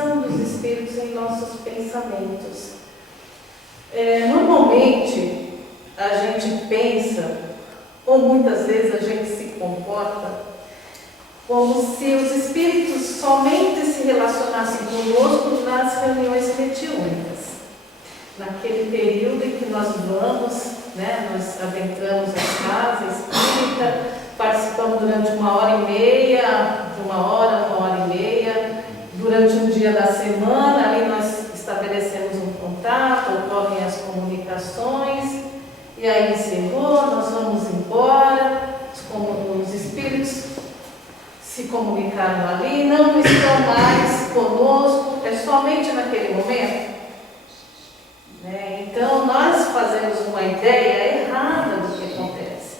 dimensão dos espíritos em nossos pensamentos. Normalmente, a gente pensa, ou muitas vezes a gente se comporta, como se os espíritos somente se relacionassem conosco nas reuniões mediúnicas. Naquele período em que nós vamos, nós adentramos a casa espírita, participamos durante 1h30, de 1 hora e meia, durante um dia da semana, ali nós estabelecemos um contato, ocorrem as comunicações, e aí encerrou, nós vamos embora, como os espíritos se comunicaram ali, não estão mais conosco, é somente naquele momento. Então, nós fazemos uma ideia errada do que acontece.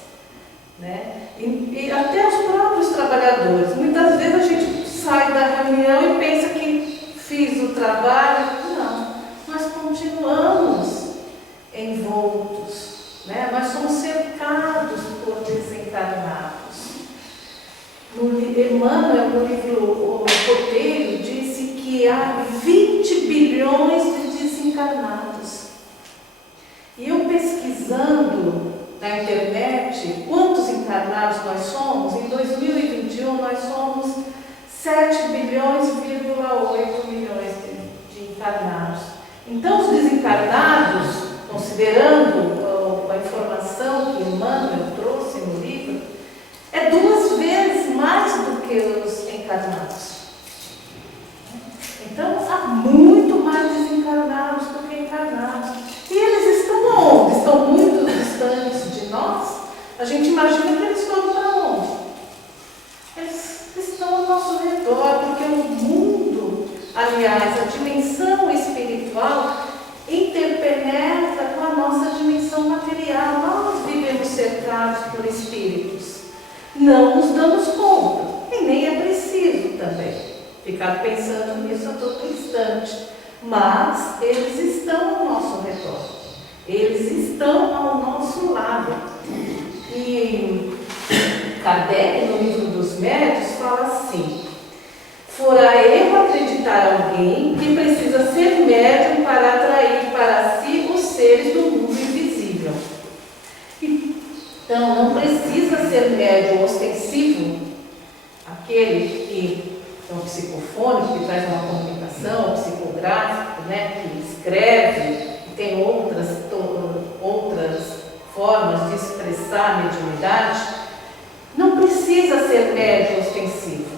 E até os próprios trabalhadores. Muitas vezes a gente sai da reunião e pensa que fiz o trabalho. Não, nós continuamos envoltos. Nós somos cercados por desencarnados. Emmanuel, no livro O Roteiro, disse que há 20 bilhões de desencarnados. E eu pesquisando na internet quantos encarnados nós somos, em 2021 nós somos 7 bilhões,8 milhões de encarnados. Então, os desencarnados, considerando a informação que Emmanuel trouxe no livro, é 2 vezes mais do que os encarnados. Então, há muito mais desencarnados do que encarnados. E eles estão onde? Estão muito distantes de nós? A gente imagina que eles foram para onde? Eles estão ao nosso redor, porque o mundo, aliás, a dimensão espiritual interpenetra com a nossa dimensão material. Nós vivemos cercados por espíritos. Não nos damos conta, e nem é preciso também ficar pensando nisso a todo instante. Mas eles estão ao nosso redor, eles estão ao nosso lado. E Kardec, no livro dos Médiuns, fala assim: fora eu acreditar alguém que precisa ser médium para atrair para si os seres do mundo invisível. Então, não precisa ser médium ostensivo, aquele que é um psicofônico, que traz uma comunicação, psicográfico, que escreve, que tem outras formas de expressar a mediunidade. Não precisa ser médium ostensivo,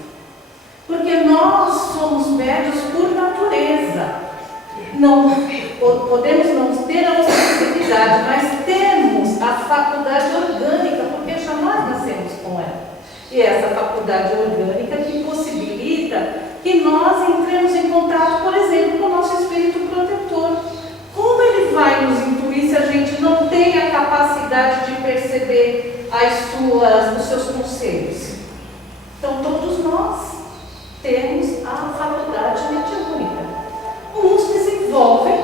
porque nós somos médiuns por natureza. Podemos não ter a ostensividade, mas temos a faculdade orgânica, porque já nós nascemos com ela. E essa faculdade orgânica que possibilita que nós entremos em contato, por exemplo, com o nosso espírito protetor. Como ele vai nos intuir se a gente não tem a capacidade de perceber os seus conselhos? Então, todos nós temos a faculdade mediúnica. Uns desenvolvem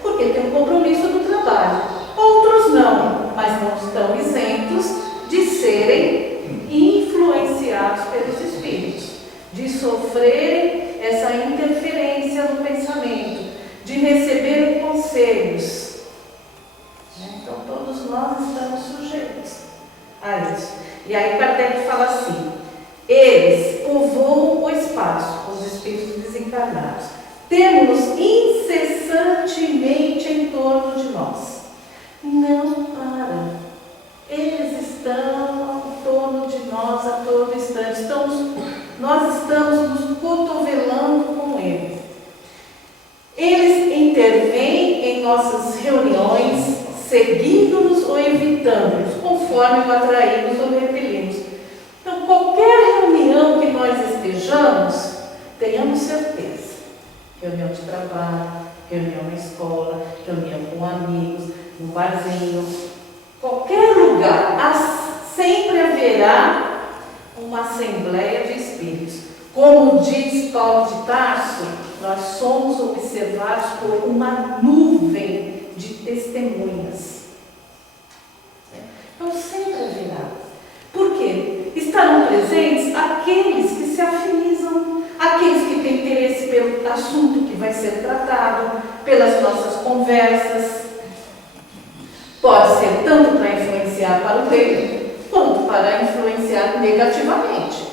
porque tem um compromisso do trabalho, outros não, mas não estão isentos de serem influenciados pelos espíritos, de sofrerem essa interferência no pensamento, de receber conselhos. Então, todos nós estamos sujeitos a isso. E aí Kardec fala assim: eles povoam o espaço, os espíritos desencarnados. Temos-nos incessantemente em torno de nós. Não param. Eles estão em torno de nós a todo instante. Nós estamos nos cotovelando com eles. Eles intervêm em nossas reuniões, seguindo-nos ou evitando-nos, conforme o atraímos ou repelimos. Então, qualquer reunião que nós estejamos, tenhamos certeza. Reunião de trabalho, reunião na escola, reunião com amigos, no barzinho, qualquer lugar, sempre haverá uma assembleia de espíritos. Como diz Paulo de Tarso, nós somos observados por uma nuvem de testemunhas. Então sempre haverá. Por quê? Estarão presentes aqueles que se afinizam, aqueles que têm interesse pelo assunto que vai ser tratado, pelas nossas conversas. Pode ser tanto para influenciar para o bem, quanto para influenciar negativamente.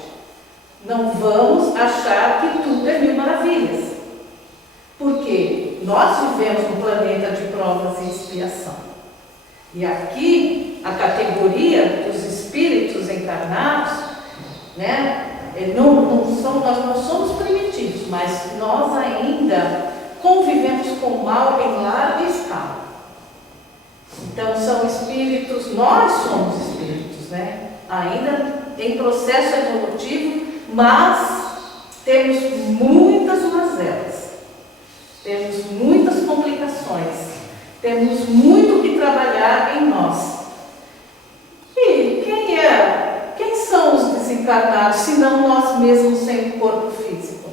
Não vamos achar que tudo é mil maravilhas, porque nós vivemos no planeta de provas e expiação. E aqui, a categoria dos espíritos encarnados, né, nós não somos primitivos, mas nós ainda convivemos com o mal em larga escala. Então, são espíritos, nós somos espíritos, né, ainda em processo evolutivo, mas temos muitas mazelas, temos muitas complicações, temos muito que trabalhar em nós. E quem são os desencarnados, se não nós mesmos sem corpo físico?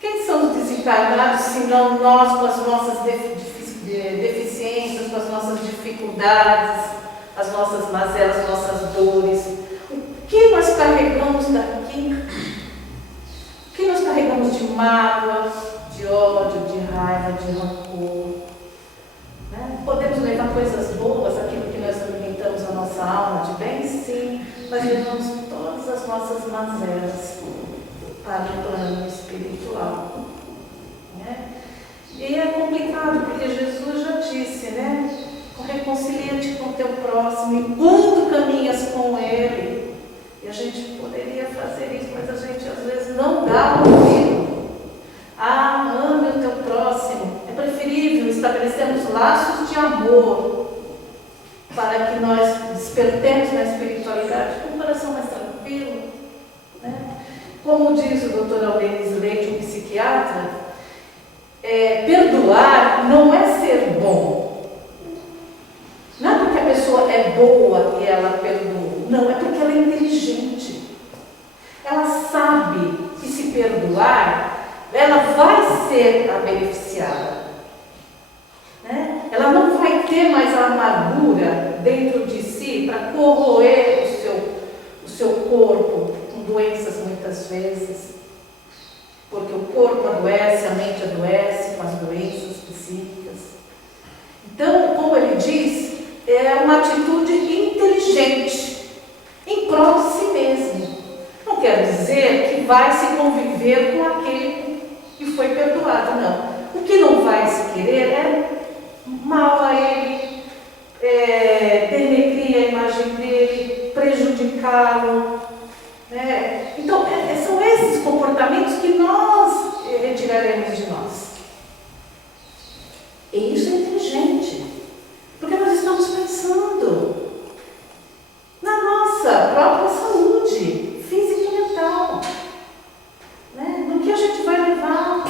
Quem são os desencarnados, se não nós com as nossas deficiências, com as nossas dificuldades, as nossas mazelas, as nossas dores? O que nós carregamos daqui? O que nós carregamos de mágoa, de ódio, de raiva, de rancor? Né? Podemos levar coisas boas, aquilo que nós alimentamos a nossa alma de bem, sim, mas levamos todas as nossas mazelas para o plano espiritual. Né? E é complicado, porque Jesus já disse, né? Reconcilia-te com o teu próximo enquanto caminhas com ele. E a gente poderia fazer isso, mas a gente às vezes não dá ouvido. Ame o teu próximo. É preferível estabelecermos laços de amor para que nós despertemos na espiritualidade com um coração mais tranquilo. Né? Como diz o Dr. Aldenis Leite, um psiquiatra, perdoar não é ser bom. Não é porque a pessoa é boa e ela perdoa. Não, é porque ela é inteligente. Ela sabe que se perdoar, ela vai ser a beneficiada. Né? Ela não vai ter mais a amargura dentro de si para corroer o seu corpo com doenças muitas vezes. Porque o corpo adoece, a mente adoece com as doenças psíquicas. Então, como ele diz, é uma atitude inteligente, em prol de si mesmo. Não quer dizer que vai se conviver com aquele que foi perdoado, não. O que não vai se querer é mal a ele, denegrir a imagem dele, prejudicá-lo. Né? Então, são esses comportamentos que nós retiraremos de nós. E isso é inteligente, porque nós estamos pensando na nossa própria saúde física e mental, né? No que a gente vai levar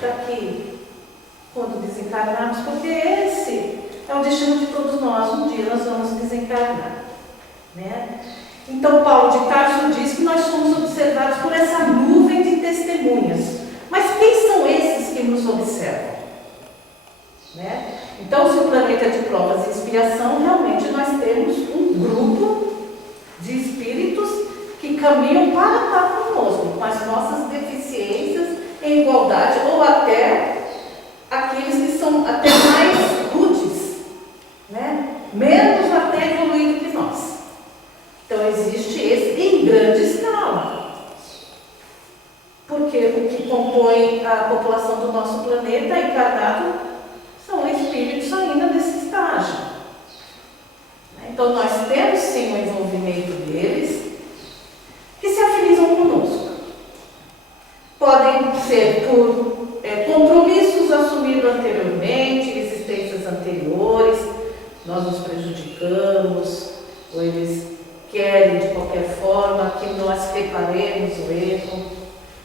daqui quando desencarnarmos, porque esse é o destino de todos nós. Um dia nós vamos desencarnar, né? Então Paulo de Tarso diz que nós somos observados por essa nuvem de testemunhas. Mas quem são esses que nos observam? Né? Então, se o planeta de provas e expiação, realmente nós temos um grupo de espíritos que caminham para estar conosco, com as nossas deficiências em igualdade, ou até aqueles que são até mais rudes, né? Menos até evoluído que nós. Então, existe esse em grande escala. Porque o que compõe a população do nosso planeta encarnado são espíritos ainda nesse estágio. Então, nós temos sim o envolvimento deles, que se afinizam conosco. Podem ser por compromissos assumidos anteriormente, existências anteriores, nós nos prejudicamos, ou eles querem de qualquer forma que nós reparemos o erro,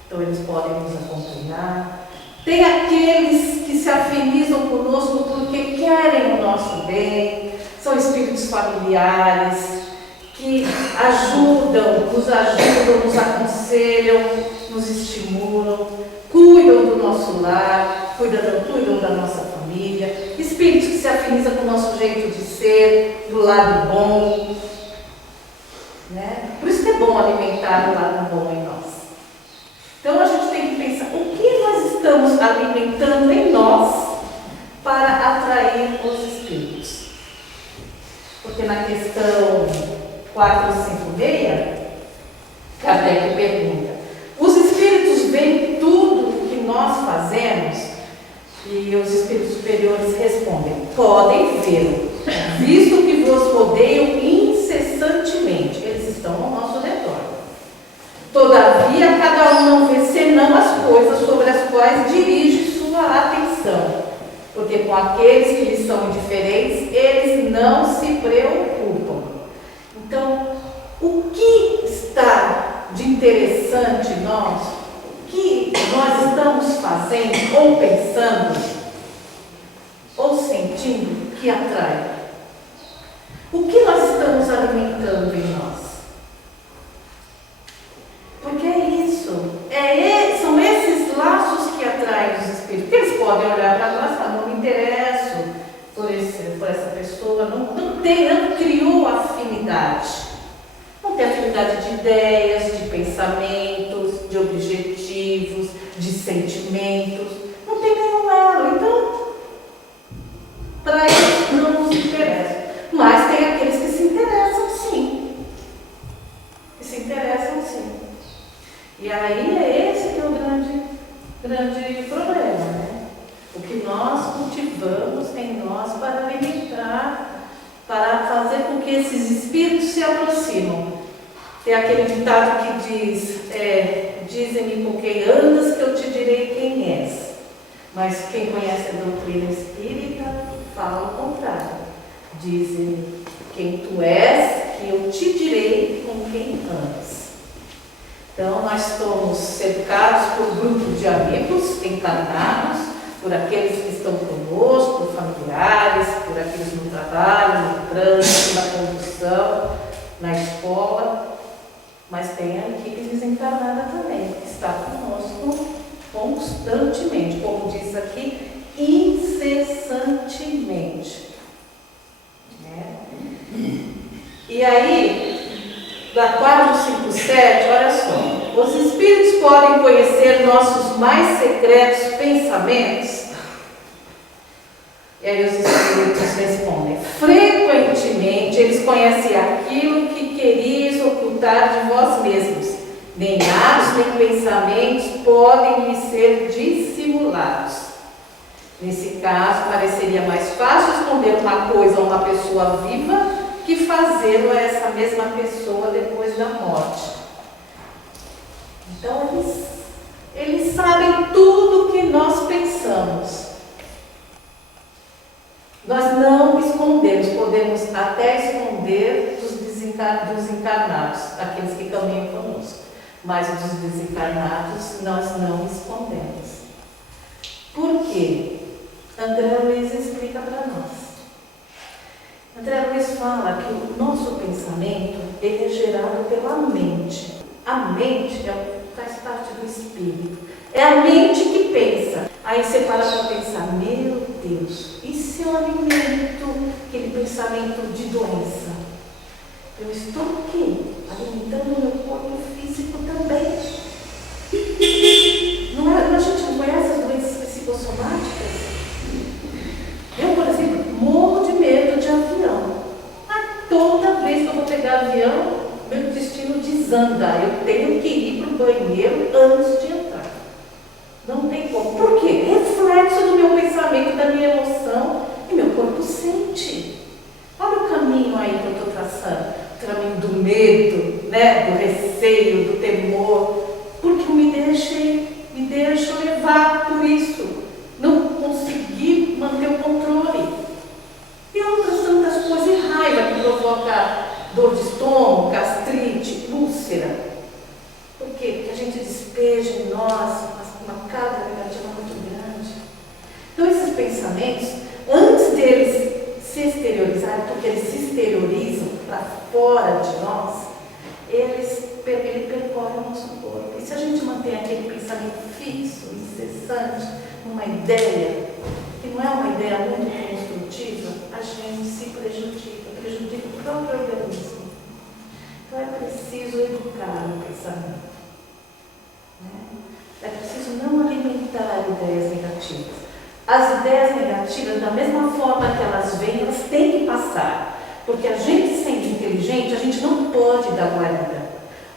então eles podem nos acompanhar. Tem aqueles que se afinizam conosco porque querem o nosso bem, são espíritos familiares, que nos ajudam, nos aconselham, nos estimulam, cuidam do nosso lar, cuidam da nossa família, espíritos que se afinizam com o nosso jeito de ser, do lado bom. Né? Por isso que é bom alimentar o lado bom em nós. Então a gente tem que pensar, o que nós alimentando em nós para atrair os espíritos? Porque na questão 456, Kardec pergunta: os espíritos veem tudo o que nós fazemos? E os espíritos superiores respondem: podem vê-lo, visto que vos rodeiam incessantemente. Eles estão ao nosso redor. Todavia, cada um não vê senão as coisas sobre as quais dirige sua atenção, porque com aqueles que lhes são indiferentes, eles não se preocupam. Então, o que está de interessante em nós, o que nós estamos fazendo, ou pensando, ou sentindo, que atrai? O que nós estamos alimentando em nós? Porque é isso, são esses laços que atraem os espíritos. Eles podem olhar para nós e falar: não me interesso por essa pessoa, não criou afinidade. Não tem afinidade de ideias, de pensamentos, de objetivos, de sentimentos. Não tem nenhum elo. Então, para eles não nos interessa. Mas tem aqueles que se interessam sim. E aí é esse que é o grande problema, né? O que nós cultivamos em nós para alimentar, para fazer com que esses espíritos se aproximam. Tem aquele ditado que diz: dizem-me com quem andas que eu te direi quem és. Mas quem conhece a doutrina espírita fala o contrário. Dizem: quem tu és, que eu te direi com quem andas. Então, nós somos cercados por um grupo de amigos encarnados, por aqueles que estão conosco, por familiares, por aqueles no trabalho, no trânsito, na condução, na escola. Mas tem a equipe desencarnada também, que está conosco constantemente, como diz aqui, incessantemente. E aí, da 457, olha só: os espíritos podem conhecer nossos mais secretos pensamentos? E aí os espíritos respondem: frequentemente eles conhecem aquilo que querias ocultar de vós mesmos. Nem atos, nem pensamentos podem lhe ser dissimulados. Nesse caso, pareceria mais fácil esconder uma coisa a uma pessoa viva que fazê-lo a essa mesma pessoa depois da morte. Então, eles sabem tudo o que nós pensamos. Nós não escondemos, podemos até esconder dos encarnados, aqueles que caminham conosco, mas dos desencarnados nós não escondemos. Por quê? André Luiz explica para nós. André Luiz fala que o nosso pensamento ele é gerado pela mente. A mente faz parte do espírito. É a mente que pensa. Aí você para pensar: meu Deus, e se eu alimento aquele pensamento de doença? Eu estou aqui, alimentando o meu corpo físico também. A gente não conhece as doenças psicossomáticas? Eu, por exemplo, morro de medo de avião. Mas toda vez que eu vou pegar avião, meu destino desanda. Eu tenho que ir para o banheiro antes de entrar. Não tem como. Por quê? Reflexo do meu pensamento, da minha emoção, e meu corpo sente. Olha o caminho aí que eu estou traçando. O caminho do medo, né? Do receio, do temor. Porque eu me deixo levar por isso. Não consegui manter o controle. E outras tantas coisas, e raiva que provoca dor de estômago, gastrite, úlcera. Por quê? Porque a gente despeja em nós uma carga negativa muito grande. Então, esses pensamentos, antes deles se exteriorizarem, porque eles se exteriorizam para fora de nós, ele percorre o nosso corpo. E se a gente mantém aquele pensamento fixo, incessante, uma ideia, que não é uma ideia muito construtiva, a gente se prejudica o próprio organismo. Então é preciso educar o pensamento. É preciso não alimentar ideias negativas. negativas. As ideias negativas, da mesma forma que elas vêm, elas têm que passar. Porque a gente, sendo inteligente, a gente não pode dar guarida.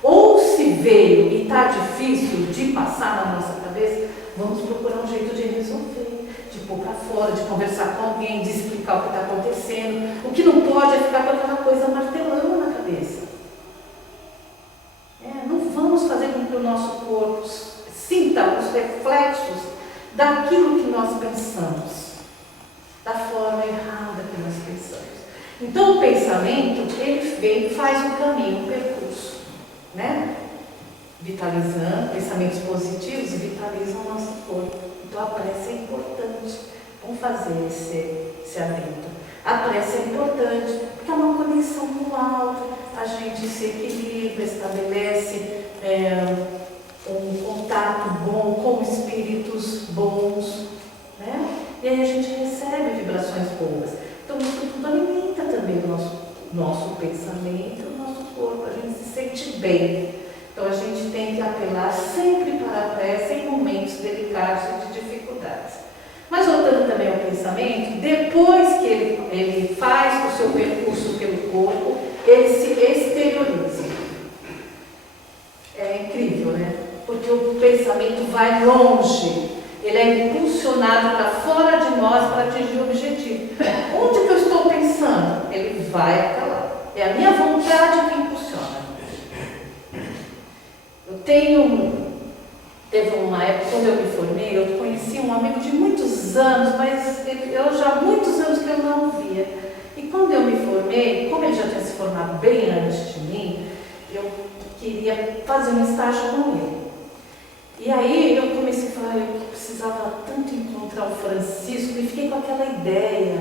Ou se veio e está difícil de passar na nossa cabeça, vamos procurar um jeito de resolver, de pôr para fora, de conversar com alguém, de explicar o que está acontecendo. O que não pode é ficar com aquela coisa martelando na cabeça. Não vamos fazer com que o nosso corpo sinta os reflexos daquilo que nós pensamos, da forma errada que nós pensamos. Então o pensamento, ele vem e faz um caminho, um percurso, né? Vitalizando, pensamentos positivos vitalizam o nosso corpo. Então a prece é importante. Vamos fazer esse adendo. A prece é importante porque é uma conexão com o alto, a gente se equilibra, estabelece um contato bom com espíritos bons, né? E aí a gente recebe vibrações boas. Então isso tudo alimenta também o nosso pensamento, o nosso corpo, a gente se sente bem. Então a gente tem que apelar sempre para a prece em momentos delicados e de dificuldades. Mas voltando também ao pensamento, depois que ele faz o seu percurso pelo corpo, ele se exterioriza. É incrível, né? Porque o pensamento vai longe, ele é impulsionado para fora de nós para atingir o objetivo. Onde que eu estou pensando? Ele vai até lá. É a minha vontade que impulsiona. Teve uma época, quando eu me formei, eu conheci um amigo de muitos anos, mas eu já há muitos anos que eu não o via. E quando eu me formei, como ele já tinha se formado bem antes de mim, eu queria fazer um estágio com ele. E aí eu comecei a falar, eu precisava tanto encontrar o Francisco, e fiquei com aquela ideia,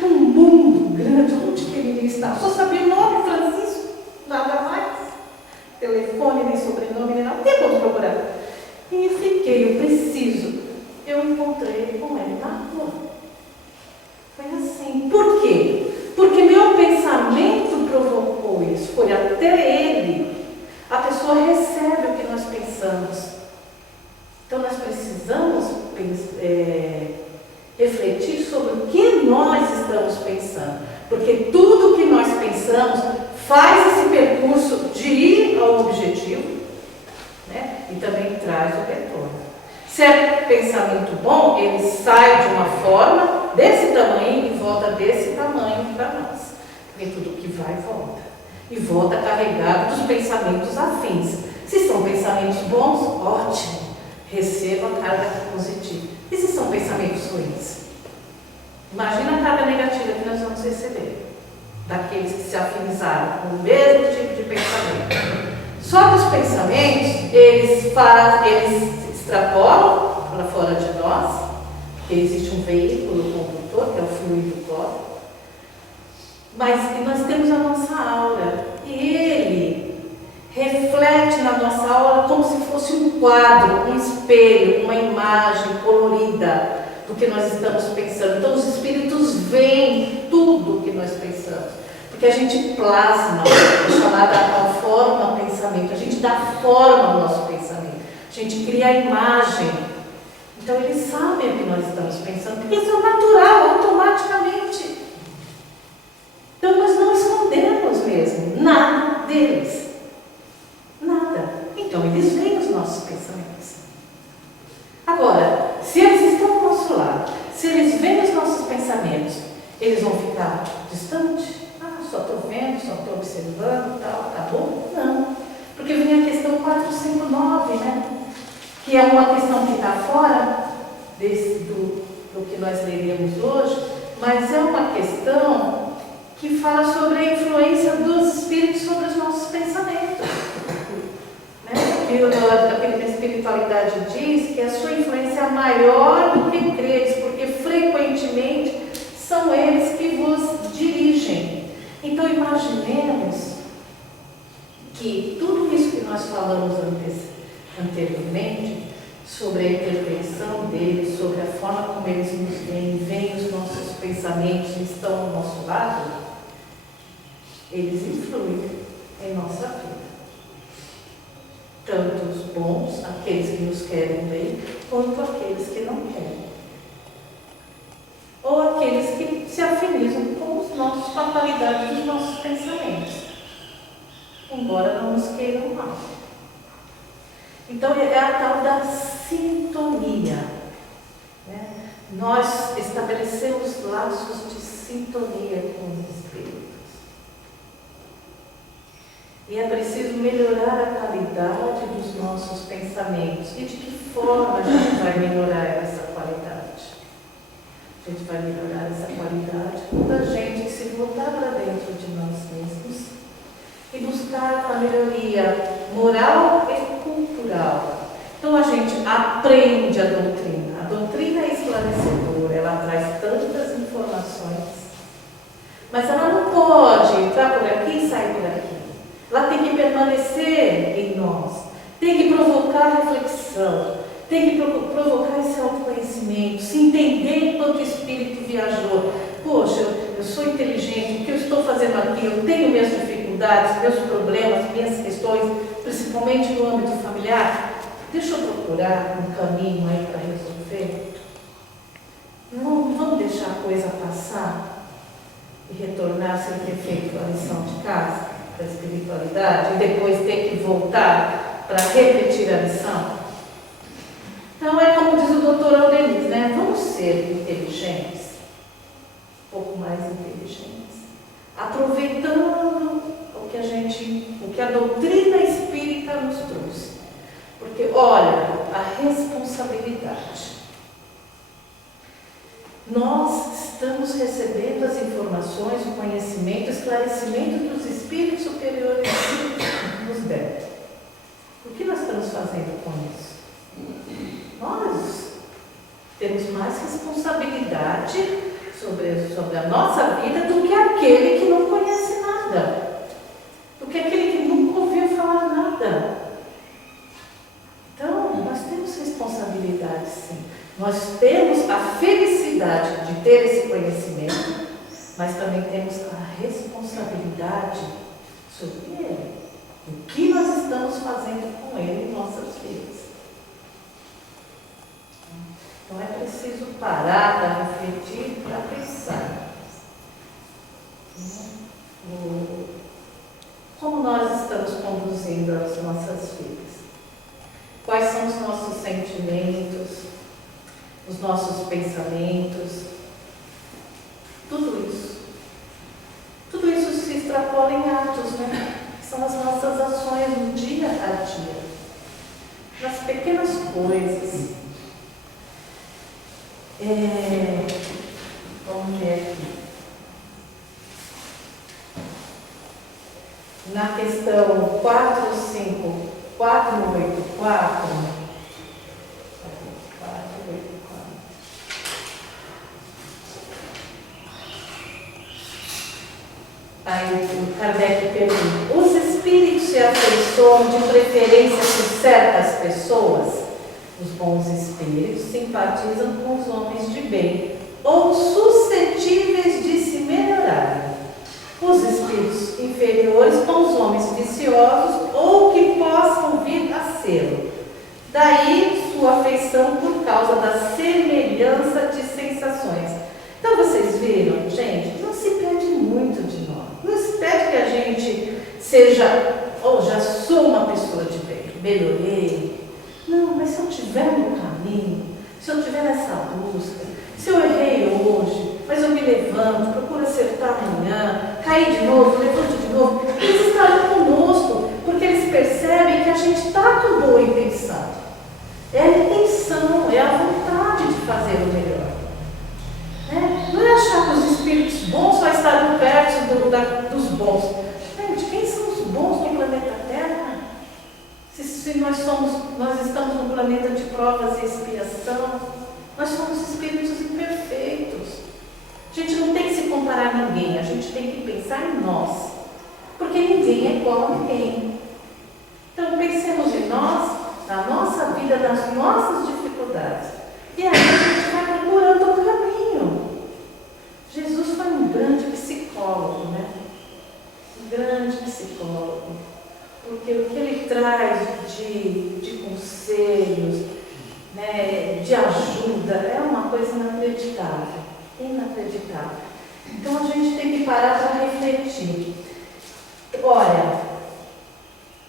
num mundo grande, onde que ele iria estar? Só sabia o nome Francisco, nada mais. Telefone, nem sobrenome, nem nada, não tem como procurar. E eu encontrei com ele na rua. Foi assim. Por quê? Porque meu pensamento provocou isso, foi até ele. A pessoa recebe o que nós pensamos. Então nós precisamos refletir sobre o que nós estamos pensando. Porque tudo que nós pensamos faz esse percurso de ir ao objetivo, né? E também traz o retorno. Se é pensamento bom, ele sai de uma forma desse tamanho e volta desse tamanho para nós. Porque tudo que vai, volta. E volta carregado dos pensamentos afins. Se são pensamentos bons, ótimo. Receba a carga positiva. E se são pensamentos ruins? Imagina a carga negativa que nós vamos receber. Daqueles que se afinizaram com o mesmo tipo de pensamento. Só que os pensamentos, eles extrapolam para fora de nós, porque existe um veículo condutor, que é o fluido cósmico, mas nós temos a nossa aura, e ele reflete na nossa aura como se fosse um quadro, um espelho, uma imagem colorida do que nós estamos pensando. Então os espíritos veem tudo o que nós pensamos, porque a gente plasma, é chamada a forma pensamento, a gente dá forma ao nosso pensamento, a gente cria a imagem. Então eles sabem o que nós estamos pensando, porque isso é natural, automaticamente. Então nós não escondemos mesmo nada deles, nada. Então eles veem os nossos pensamentos. Agora, se eles estão ao nosso lado, se eles veem os nossos pensamentos, eles vão ficar distantes? Só estou vendo, só estou observando, tal, tá bom? Não. Porque vem a questão 459, né? Que é uma questão que está fora do que nós leremos hoje, mas é uma questão que fala sobre a influência dos espíritos sobre os nossos pensamentos. A espiritualidade diz que a sua influência é maior do que credes, porque frequentemente são eles que vos dirigem. Então imaginemos que tudo isso que nós falamos anteriormente, sobre a intervenção deles, sobre a forma como eles nos veem os nossos pensamentos e estão ao nosso lado, eles influem em nossa vida. tanto os bons, aqueles que nos querem bem, quanto aqueles que não querem. Ou aqueles que se afinizam com a qualidade dos nossos pensamentos, embora não nos queiram mal. Então é a tal da sintonia, né? Nós estabelecemos laços de sintonia com os espíritos. E é preciso melhorar a qualidade dos nossos pensamentos. E de que forma a gente vai melhorar essa qualidade? A gente vai melhorar essa qualidade quando a gente se voltar para dentro de nós mesmos e buscar a melhoria moral e cultural. Então a gente aprende a doutrina. A doutrina é esclarecedora, ela traz tantas informações, mas ela não pode entrar por aqui e sair por aqui. Ela tem que permanecer em nós, tem que provocar reflexão, tem que provocar esse autoconhecimento, se entender enquanto o espírito viajou. Poxa, eu sou inteligente, o que eu estou fazendo aqui? Eu tenho minhas dificuldades, meus problemas, minhas questões, principalmente no âmbito familiar. Deixa eu procurar um caminho aí para resolver. Não vamos deixar a coisa passar e retornar sem ter feito a lição de casa da espiritualidade e depois ter que voltar para repetir a lição. Então é como diz o doutor Aldenis, né? Vamos ser inteligentes, um pouco mais inteligentes, aproveitando o que a doutrina espírita nos trouxe. Porque, olha, a responsabilidade. Nós estamos recebendo as informações, o conhecimento, o esclarecimento que os espíritos superiores nos deram. O que nós estamos fazendo com isso? Nós temos mais responsabilidade sobre a nossa vida do que aquele que não conhece nada, do que aquele que nunca ouviu falar nada. Então, nós temos responsabilidade, sim. Nós temos a felicidade de ter esse conhecimento, mas também temos a responsabilidade sobre ele. O que nós estamos fazendo com ele em nossas vidas. Então é preciso parar para refletir, para pensar. Como nós estamos conduzindo as nossas vidas? Quais são os nossos sentimentos, os nossos pensamentos? Tudo isso. Tudo isso se extrapola em atos, né? São as nossas ações no dia a dia. Nas pequenas coisas. Vamos ver aqui. Na questão 484, aí o Kardec pergunta: os espíritos se afeiçoam de preferência por certas pessoas? Os bons espíritos simpatizam com os homens de bem ou suscetíveis de se melhorarem. Os espíritos inferiores com os homens viciosos ou que possam vir a ser. Daí sua afeição por causa da semelhança de sensações. Então vocês viram, gente, não se pede muito de nós. Não se pede que a gente seja, já sou uma pessoa de bem, melhorei. Não, mas se eu estiver no caminho, se eu estiver nessa busca, se eu errei hoje, mas eu me levanto, procuro acertar amanhã, cair de novo, levanto de novo, eles estarão conosco, porque eles percebem que a gente está com boa intenção. É a intenção, é a vontade de fazer o melhor. Não é achar que os espíritos bons só estarão perto dos bons. Gente, quem são os bons no planeta Terra? Se nós estamos num planeta de provas e expiação, nós somos espíritos imperfeitos. A gente não tem que se comparar a ninguém, a gente tem que pensar em nós, porque ninguém é igual a ninguém. Então pensemos em nós, na nossa vida, nas nossas dificuldades, e aí a gente vai procurando o caminho. Jesus foi um grande psicólogo, né? Um grande psicólogo, porque o que ele traz de conselhos, né, de ajuda, é uma coisa inacreditável, inacreditável. Então a gente tem que parar para refletir. Olha,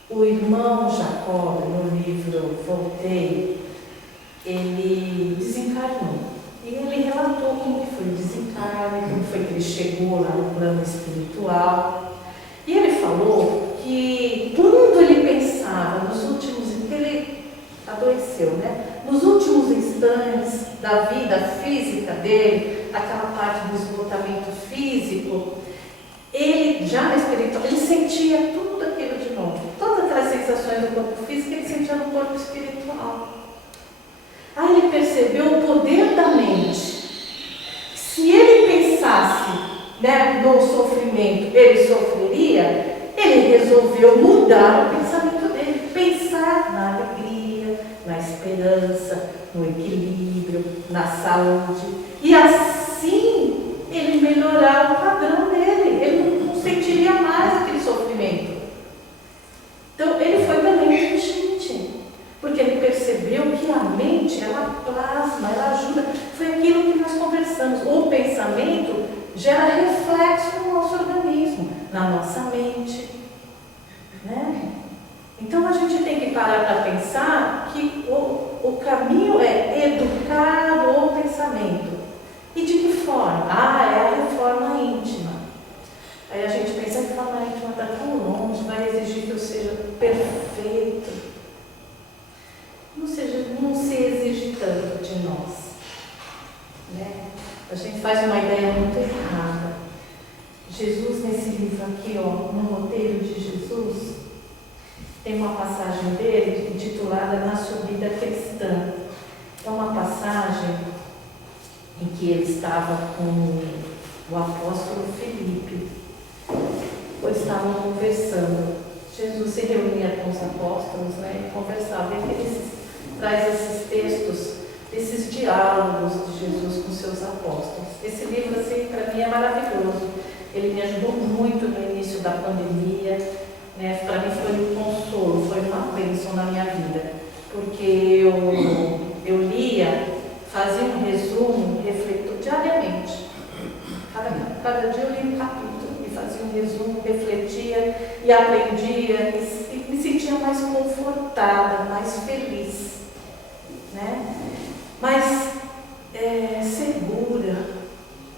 o irmão Jacob, no livro Voltei, ele desencarnou. E ele relatou como que foi o desencarne, como foi que ele chegou lá no plano espiritual. E ele falou que quando ele pensava nos últimos, ele adoeceu, né? Nos últimos instantes da vida física dele, aquela parte do esgotamento físico, ele já na espiritual, ele sentia tudo aquilo de novo. Todas aquelas sensações do corpo físico, ele sentia no corpo espiritual. Aí ele percebeu o poder da mente. Se ele pensasse, né, no sofrimento, ele sofreria, ele resolveu mudar o pensamento dele, pensar na alegria, na esperança, no equilíbrio, na saúde. E assim ele melhorar o padrão dele, ele não sentiria mais aquele sofrimento. Então ele foi também inteligente, porque ele percebeu que a mente, ela plasma, ela ajuda. Foi aquilo que nós conversamos. O pensamento gera reflexo no nosso organismo, na nossa mente, né? Então a gente tem que parar para pensar que o caminho é educar o pensamento. E de que forma? É a reforma íntima. Aí a gente pensa que a reforma íntima está tão longe, vai exigir que eu seja perfeito. Não se exige tanto de nós, né? A gente faz uma ideia muito errada. Jesus, nesse livro aqui, ó, no roteiro de Jesus, tem uma passagem dele intitulada Na Subida Cristã. É uma passagem em que ele estava com o apóstolo Filipe. Eles estavam conversando. Jesus se reunia com os apóstolos, né, e conversava. E ele traz esses textos, esses diálogos de Jesus com seus apóstolos. Esse livro, assim, para mim é maravilhoso. Ele me ajudou muito no início da pandemia, né? Para mim foi um consolo, foi uma bênção na minha vida, porque eu lia, fazia um resumo, refletia diariamente. Cada dia eu lia um capítulo e fazia um resumo, refletia e aprendia e me sentia mais confortada, mais feliz, né? Mais segura,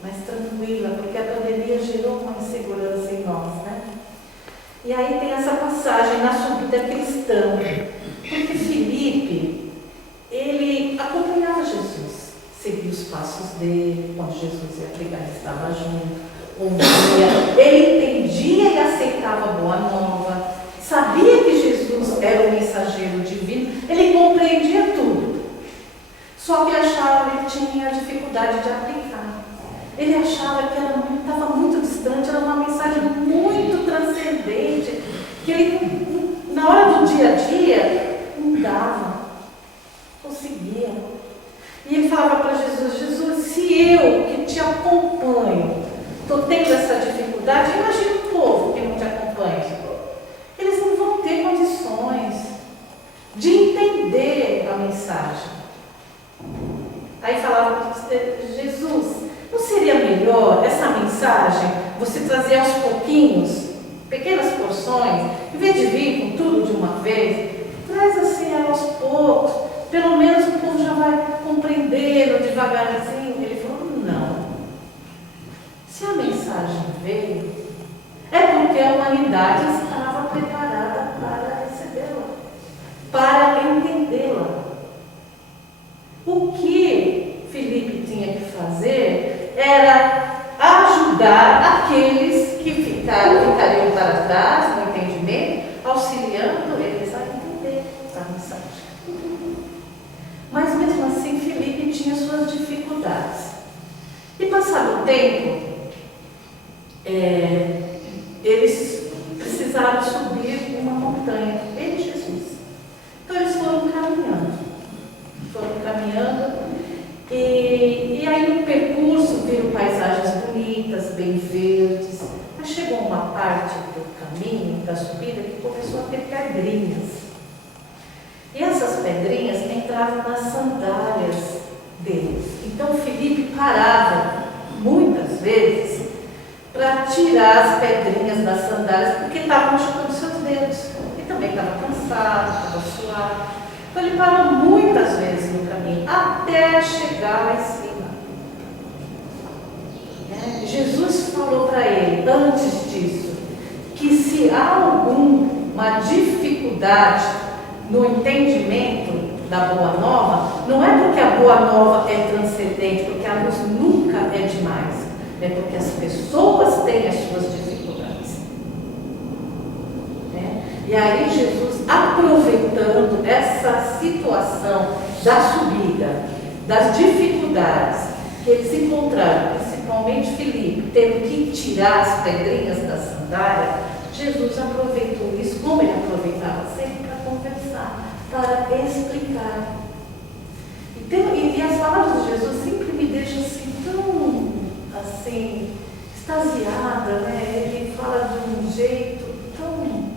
mais tranquila, porque a pandemia gerou uma insegurança em nós, né? E aí tem essa passagem na subida cristã, porque Filipe, ele acompanhava Jesus, seguia os passos dele, quando Jesus ia pregar, ele estava junto, ouvia, ele entendia e aceitava a boa nova, sabia que Jesus era o mensageiro divino, ele compreendia tudo, só que achava que ele tinha dificuldade de aplicar. Ele achava que estava muito distante, era uma mensagem muito transcendente, que ele, na hora do dia a dia, não dava, conseguia. E ele falava para Jesus: Jesus, se eu que te acompanho estou tendo essa dificuldade, imagina o povo que não te acompanha. Eles não vão ter condições de entender a mensagem. Aí falava: Jesus, não seria melhor essa mensagem você trazer aos pouquinhos, pequenas porções, em vez de vir com tudo de uma vez? Traz assim aos poucos, pelo menos o povo já vai compreendendo devagarzinho. Ele falou: não. Se a mensagem veio, é porque a humanidade estava preparada para recebê-la, para entendê-la. O que Filipe tinha que fazer era ajudar aqueles que ficariam para trás no entendimento, auxiliando eles a entender a mensagem. Mas mesmo assim, Filipe tinha suas dificuldades. E passado o tempo, eles precisaram subir uma montanha, ele e Jesus. Então eles foram caminhando, e aí no percurso viram paisagens bonitas, bem verdes, mas chegou uma parte do caminho, da subida, que começou a ter pedrinhas. nas sandálias deles. Então Filipe parava muitas vezes para tirar as pedrinhas das sandálias, porque estavam machucando seus dedos. E também estava cansado, estava suado. Então ele parou muitas vezes no caminho, até chegar lá em cima. Jesus falou para ele, antes disso, que se há alguma dificuldade no entendimento da Boa Nova, não é porque a Boa Nova é transcendente, porque a luz nunca é demais, é porque as pessoas têm as suas dificuldades. E aí Jesus, aproveitando essa situação da subida, das dificuldades que eles encontraram, principalmente Filipe, tendo que tirar as pedrinhas da sandália, Jesus aproveitou isso, como ele aproveitava sempre, para conversar, para explicar. E as palavras de Jesus sempre me deixam assim, tão assim, extasiada, né? Ele fala de um jeito tão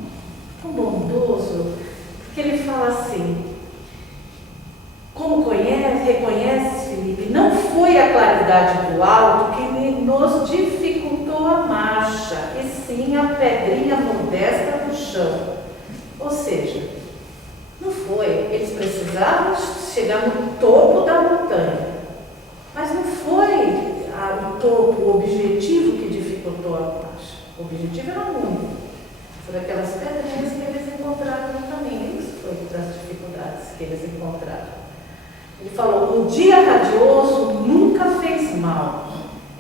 bondoso, porque ele fala assim, como reconheces, Filipe, não foi a claridade do alto que nos dificultou a marcha, e sim a pedrinha modesta do chão. Ou seja, não foi, eles precisavam chegar no topo da montanha, mas não foi o topo, o objetivo que dificultou a marcha. O objetivo era muito, foram aquelas pedrinhas que eles encontraram no caminho, isso foi das dificuldades que eles encontraram. Ele falou, o dia radioso nunca fez mal.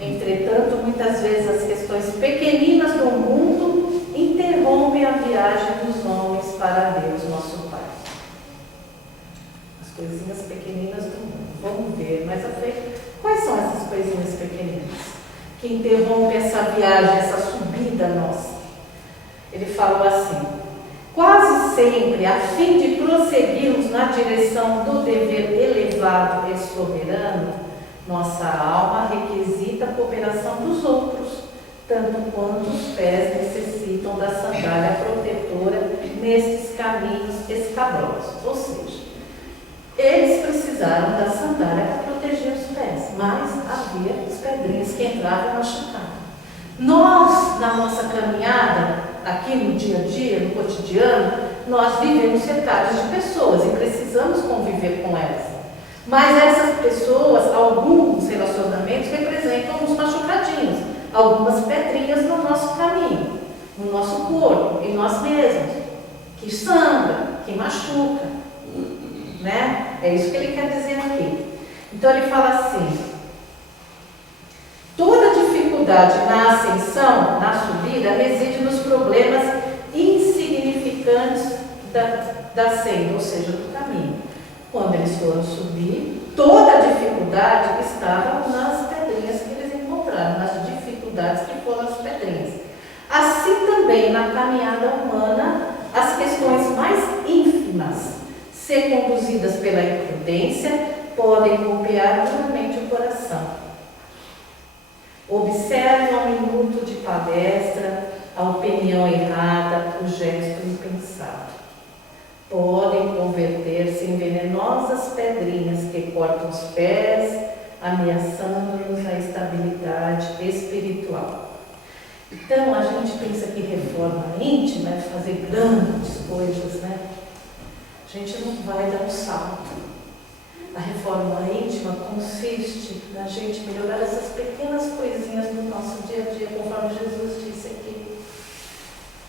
Entretanto, muitas vezes as questões pequeninas do mundo interrompem a viagem dos homens para Deus, nosso Pai. As coisinhas pequeninas do mundo. Vamos ver mais à frente. Quais são essas coisinhas pequeninas que interrompem essa viagem, essa subida nossa? Ele falou assim, quase sempre, a fim de prosseguirmos na direção do dever elevado e soberano, nossa alma requisita a cooperação dos outros, tanto quanto os pés necessitam da sandália protetora nestes caminhos escabrosos. Ou seja, eles precisaram da sandália para proteger os pés, mas havia as pedrinhas que entravam e machucavam. Nós, na nossa caminhada, aqui no dia a dia, no cotidiano, nós vivemos cercados de pessoas e precisamos conviver com elas. Mas essas pessoas, alguns relacionamentos representam uns machucadinhos, algumas pedrinhas no nosso caminho, no nosso corpo, em nós mesmos, que sangra, que machuca, né? É isso que ele quer dizer aqui. Então ele fala assim, toda dificuldade na ascensão, na subida, reside nos problemas insignificantes da senda, ou seja, do caminho. Quando eles foram subir, toda a dificuldade estava nas pedrinhas que eles encontraram, nas dificuldades que foram as pedrinhas. Assim também, na caminhada humana, as questões mais ínfimas, se conduzidas pela imprudência, podem golpear duramente o coração. Observe ao minuto de palestra a opinião errada, o gesto impensado. Podem converter-se em venenosas pedrinhas que cortam os pés, ameaçando-nos a estabilidade espiritual. Então, a gente pensa que reforma íntima é fazer grandes coisas, né? A gente não vai dar um salto. A reforma íntima consiste na gente melhorar essas pequenas coisinhas do nosso dia a dia, conforme Jesus disse aqui.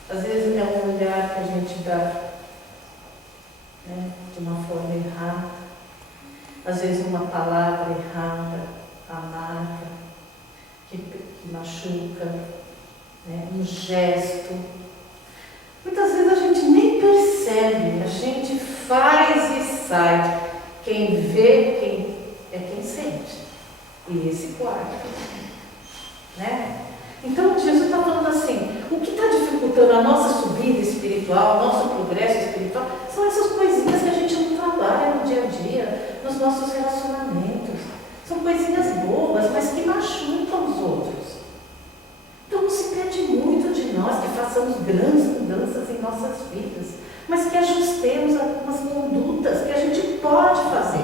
Às vezes é um olhar que a gente dá, né, de uma forma errada, às vezes uma palavra errada, amarga, que machuca, né, um gesto. Muitas vezes a gente nem percebe, a gente faz e sai. Quem vê é quem sente. E esse guarda. Né? Então Jesus está falando assim, o que está dificultando a nossa subida espiritual, o nosso progresso espiritual, são essas coisinhas que a gente não trabalha no dia a dia, nos nossos relacionamentos. São coisinhas bobas, mas que machucam os outros. Então não se pede muito de nós que façamos grandes mudanças em nossas vidas, mas que ajustemos algumas condutas que a gente pode fazer.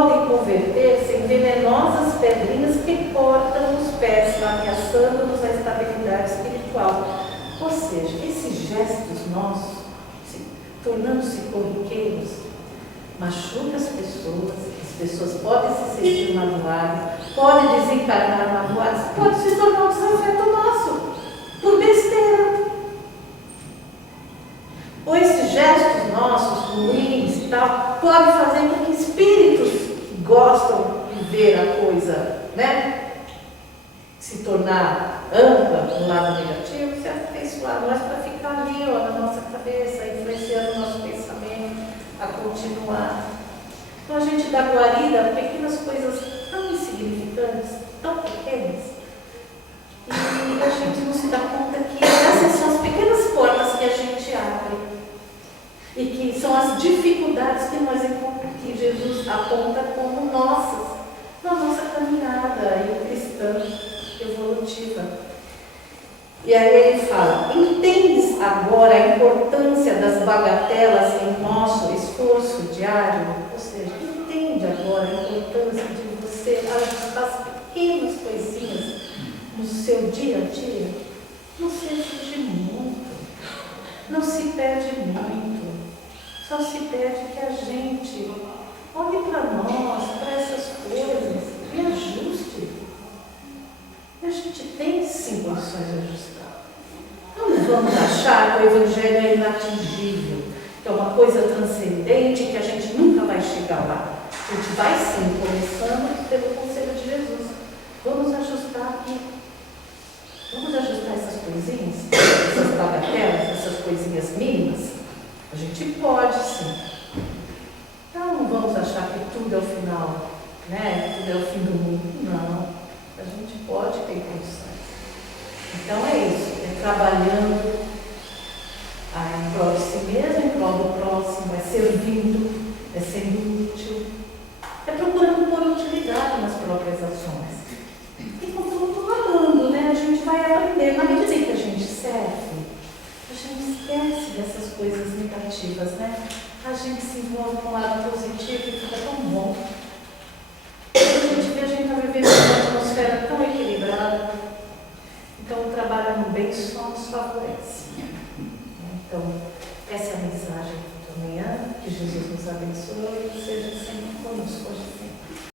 podem converter-se em venenosas pedrinhas que cortam os pés, ameaçando-nos a estabilidade espiritual. Ou seja, esses gestos nossos, tornando-se corriqueiros, machucam as pessoas podem se sentir magoadas, podem desencarnar magoadas, pode se tornar um desafeto nosso, por besteira. Ou esses gestos nossos, ruins e tal, podem fazer com que espíritos que gostam de ver a coisa, né, se tornar ampla no lado negativo, se afeiçoar nós para ficar ali, ó, na nossa cabeça, influenciando o nosso pensamento a continuar. Então a gente dá guarida a pequenas coisas tão insignificantes, tão pequenas, e a gente não se dá conta que essas são as pequenas portas que a gente abre e que são as dificuldades que Jesus aponta como nossas, na nossa caminhada cristã evolutiva. E aí ele fala: entendes agora a importância das bagatelas em nosso esforço diário? Ou seja, entende agora a importância de você ajustar as pequenas coisinhas no seu dia a dia? Não se exige muito, não se pede muito, só se pede que a gente olhe para nós, para essas coisas e ajuste. E a gente tem sim condições de ajustar. Não vamos achar que o Evangelho é inatingível, que é uma coisa transcendente, que a gente nunca vai chegar lá. A gente vai sim, começando pelo conselho de Jesus. Vamos ajustar aqui. Vamos ajustar essas coisinhas, essas bagatelas, essas coisinhas mínimas. A gente pode sim. Então não vamos achar que tudo é o final, né? Tudo é o fim do mundo. Não. A gente pode ter condições. Então é isso, é trabalhando em prol de si mesmo, em prol do próximo, é servindo, é sendo útil, é procurando pôr utilidade nas próprias ações. E continuando amando, né? A gente vai aprender. Na medida que a gente serve, a gente esquece dessas coisas negativas, né? A gente se envolve com o lado positivo e fica tão bom. A gente está vivendo uma atmosfera tão equilibrada, então o trabalho no bem só nos favorece. Então, essa é a mensagem da manhã, que Jesus nos abençoe e seja sempre conosco hoje.